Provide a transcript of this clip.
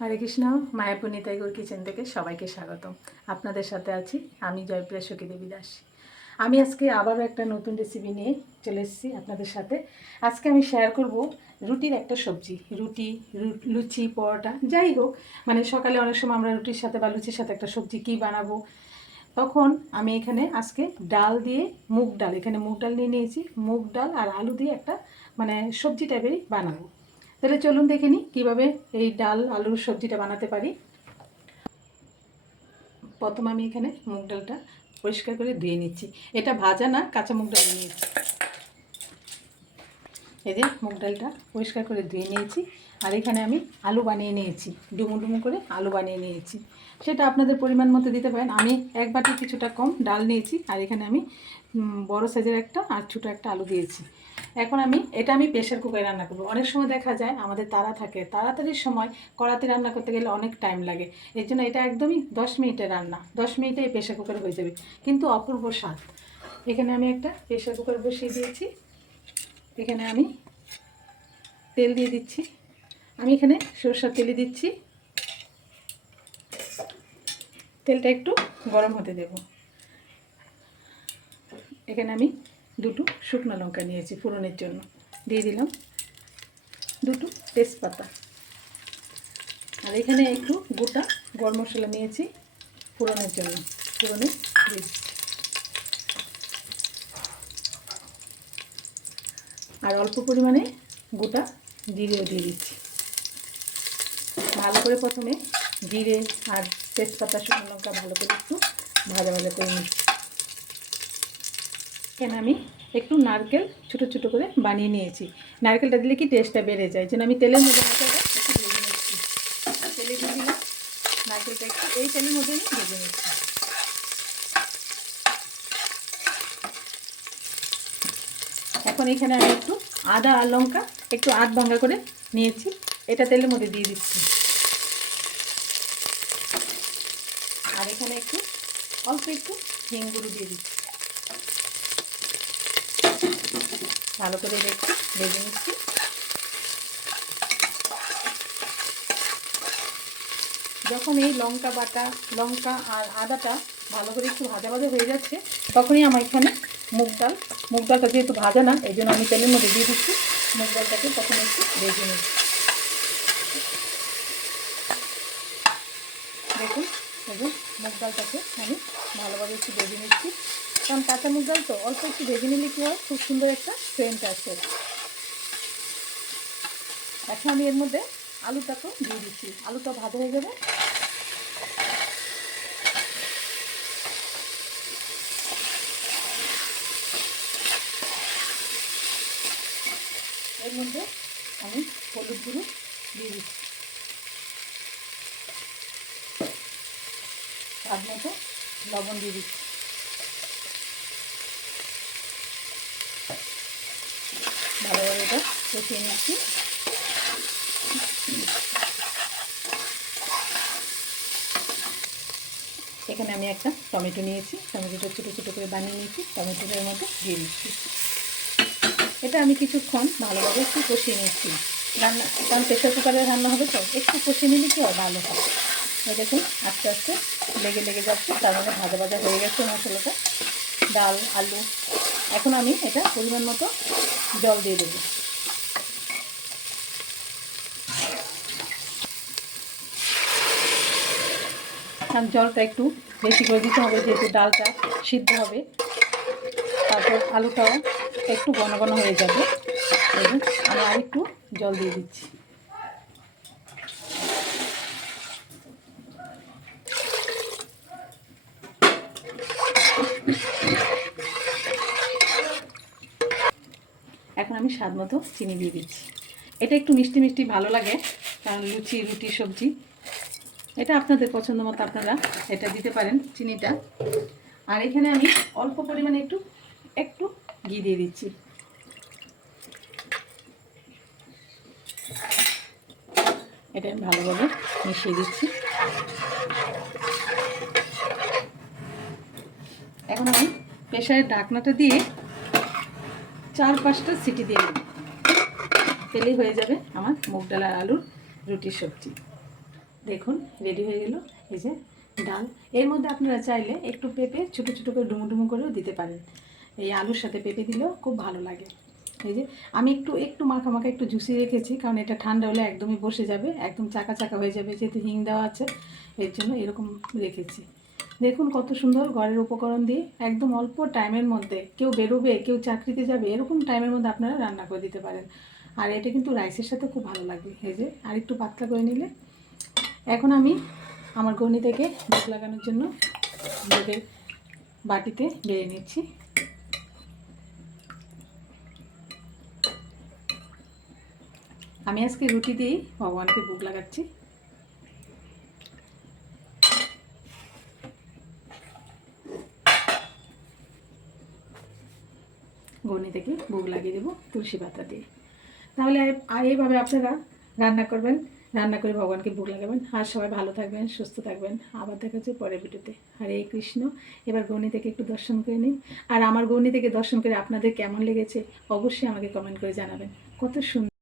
হরে Krishna. Mayapur Nitai Gour kitchen থেকে সবাইকে স্বাগতম। আপনাদের সাথে আছি আমি জয়প্রিয়া সখী দেবী দাস। আমি আজকে আবারও একটা নতুন রেসিপি নিয়ে চলে এসেছি আপনাদের সাথে। আজকে আমি শেয়ার করব রুটির একটা সবজি। রুটি, লুচি, পরোটা যাই হোক, মানে সকালে অনেক সময় আমরা রুটির সাথে বা লুচির সাথে একটা সবজি কী বানাবো, তখন আমি এখানে আজকে ডাল দিয়ে মুগ ডাল, এখানে মুগ ডাল নিয়ে নিয়েছি, মুগ ডাল আর আলু দিয়ে একটা মানে সবজি টাইপেরই বানাবো। তাহলে চলুন দেখে নিই কীভাবে এই ডাল আলুর সবজিটা বানাতে পারি। প্রথম আমি এখানে মুগ ডালটা পরিষ্কার করে ধুয়ে নিচ্ছি। এটা ভাজা না, কাঁচা মুগ ডাল নিয়েছি। এই যে মুগ ডালটা পরিষ্কার করে ধুয়ে নিয়েছি। আর এখানে আমি আলু বানিয়ে নিয়েছি, ডুমো ডুমো করে আলু বানিয়ে নিয়েছি। সেটা আপনাদের পরিমাণ মতো দিতে পারেন। আমি এক বাটি কিছুটা কম ডাল নিয়েছি, আর এখানে আমি বড় সাইজের একটা আর ছোটো একটা আলু দিয়েছি। এখন আমি প্রেশার কুকারে রান্না করবো। অনেক সময় দেখা যায় আমাদের তাড়া থাকে, তাড়াতাড়ির সময় কড়াতে রান্না করতে গেলে অনেক টাইম লাগে। এর জন্য এটা একদমই 10 মিনিটের রান্না, 10 মিনিটেই প্রেশার কুকারে হয়ে যাবে, কিন্তু অপূর্ব স্বাদ। এখানে আমি একটা প্রেশার কুকার বসিয়ে দিয়েছি। এখানে আমি তেল দিয়ে দিচ্ছি। আমি এখানে সরষের তেলে দিচ্ছি। তেলটা একটু গরম হতে দেব। এখানে আমি দুটো শুকনো লঙ্কা নিয়েছি ফোড়নের জন্য, দিয়ে দিলাম দুটো তেজপাতা। আর এখানে একটু গোটা গরম মশলা নিয়েছি ফোড়নের জন্য, ফোড়নে দিয়ে দিচ্ছি। আর অল্প পরিমাণে গোটা জিরেও দিয়ে দিচ্ছি। ভালো করে প্রথমে জিরে আর তেজপাতা শুকনো লঙ্কা ভালো করে একটু ভাজা ভাজা করে নিচ্ছি। এখানে আমি একটু নারকেল ছোটো ছোটো করে বানিয়ে নিয়েছি। নারকেলটা দিলে কি টেস্টটা বেড়ে যায়, যেন আমি তেলের মধ্যে নারকেলটা একটু ভেজে নিচ্ছি। তেলে দিয়ে দিলাম নারকেলটা, একটু এই তেলের মধ্যে আমি ভেজে নিচ্ছি। এখন এখানে আমি একটু আদা আর লঙ্কা একটু আধ ভাঙা করে নিয়েছি, এটা তেলের মধ্যে দিয়ে দিচ্ছি। আর এখানে একটু অল্প একটু হিং গুঁড়ো দিয়ে দিচ্ছি। ভালো করে একটু ভেজে নিচ্ছি। যখন এই লঙ্কা বাটা, লঙ্কা আর আদাটা ভালো করে একটু ভাজা ভাজা হয়ে যাচ্ছে, তখনই আমার এখানে মুগ ডালটা যেহেতু ভাজা না, এই জন্য আমি তেলের মধ্যে দিয়ে দিচ্ছি। মুগ ডালটাকে তখন একটু ভেজে নিচ্ছি। দেখুন এই যে মুগ ডালটাকে আমি ভালোভাবে একটু ভেজে নিচ্ছি, কারণ কাঁচা মুগ ডাল তো অল্প একটু ভেজে নিলে কী হয়, খুব সুন্দর একটা সেন্ট আসে। এখন আমি এর মধ্যে আলুটাকেও দিয়ে দিচ্ছি, আলুটা ভাজা হয়ে যাবে। এর মধ্যে আমি হলুদ গুঁড়ো দিয়ে দিচ্ছি, স্বাদ মতো লবণ দিয়ে দিচ্ছি। ভালোভাবে এটা কষিয়ে নিচ্ছি। এখানে আমি একটা টমেটো নিয়েছি, টমেটোটা ছোটো ছোটো করে বানিয়ে নিয়েছি, টমেটোটার মধ্যে দিয়ে দিচ্ছি। এটা আমি কিছুক্ষণ ভালোভাবে একটু কষিয়ে নিচ্ছি রান্না, কারণ প্রেশার কুকারে রান্না হবে তো একটু কষিয়ে নিলে কি হয়, ভালো হয়। এই দেখুন আস্তে আস্তে লেগে লেগে যাচ্ছে, তার মানে ভাজা ভাজা হয়ে গেছে মশলাটা, ডাল আলু। এখন আমি এটা পরিমাণ মতো জল দিয়ে দেবো। কারণ জলটা একটু বেশি করে দিতে হবে, যেহেতু ডালটা সিদ্ধ হবে, তারপর আলুটাও একটু ঘন ঘন হয়ে যাবে। আমি আর একটু জল দিয়ে দিচ্ছি। এখন আমি স্বাদ মতো চিনি দিয়ে দিচ্ছি। এটা একটু মিষ্টি মিষ্টি ভালো লাগে, কারণ লুচি রুটি সবজি, এটা আপনাদের পছন্দ মতো আপনারা এটা দিতে পারেন চিনিটা। আর এখানে আমি অল্প পরিমাণে একটু একটু ঘি দিয়ে দিচ্ছি। এটা আমি ভালোভাবে মিশিয়ে দিচ্ছি। এখন আমি প্রেসারের ঢাকনাটা দিয়ে 4-5টা সিটি দিয়ে দেব, তেলেই হয়ে যাবে আমার মুগ ডাল আর আলুর রুটির সবজি। দেখুন রেডি হয়ে গেল এই যে ডাল। এর মধ্যে আপনারা চাইলে একটু পেঁপে ছোটো ছোটো করে ডুমো ডুমো করেও দিতে পারেন। এই আলুর সাথে পেঁপে দিলেও খুব ভালো লাগে। এই যে আমি একটু একটু মাখা মাখা একটু জুসি রেখেছি, কারণ এটা ঠান্ডা হলে একদমই বসে যাবে, একদম চাকা চাকা হয়ে যাবে, যেহেতু হিং দেওয়া আছে এর জন্য এরকম রেখেছি। দেখুন কত সুন্দর, ঘরের উপকরণ দিয়ে একদম অল্প টাইমের মধ্যে, কেউ বেরোবে কেউ চাকরিতে যাবে এরকম টাইমের মধ্যে আপনারা রান্না করে দিতে পারেন। আর এটা কিন্তু রাইসের সাথে খুব ভালো লাগবে। এই যে আর একটু পাতলা করে নিলে। এখন আমি আমার গনি থেকে ভোগ লাগানোর জন্য ভোগের বাটিতে বেড়ে নিচ্ছি। আমি আজকে রুটি দিয়েই ভগবানকে ভোগ লাগাচ্ছি। গনি থেকে ভোগ লাগিয়ে দেবো তুলসী পাতা দিয়ে। তাহলে এইভাবে আপনারা রান্না করবেন, রান্না করে ভগবানকে ভোগ লাগাবেন। আর সবাই ভালো থাকবেন, সুস্থ থাকবেন। আবার দেখা হচ্ছে পরের ভিডিওতে। হরে কৃষ্ণ। এবার গৌনি থেকে একটু দর্শন করে নিন। আর আমার গৌনি থেকে দর্শন করে আপনাদের কেমন লেগেছে অবশ্যই আমাকে কমেন্ট করে জানাবেন। কত সুন্দর।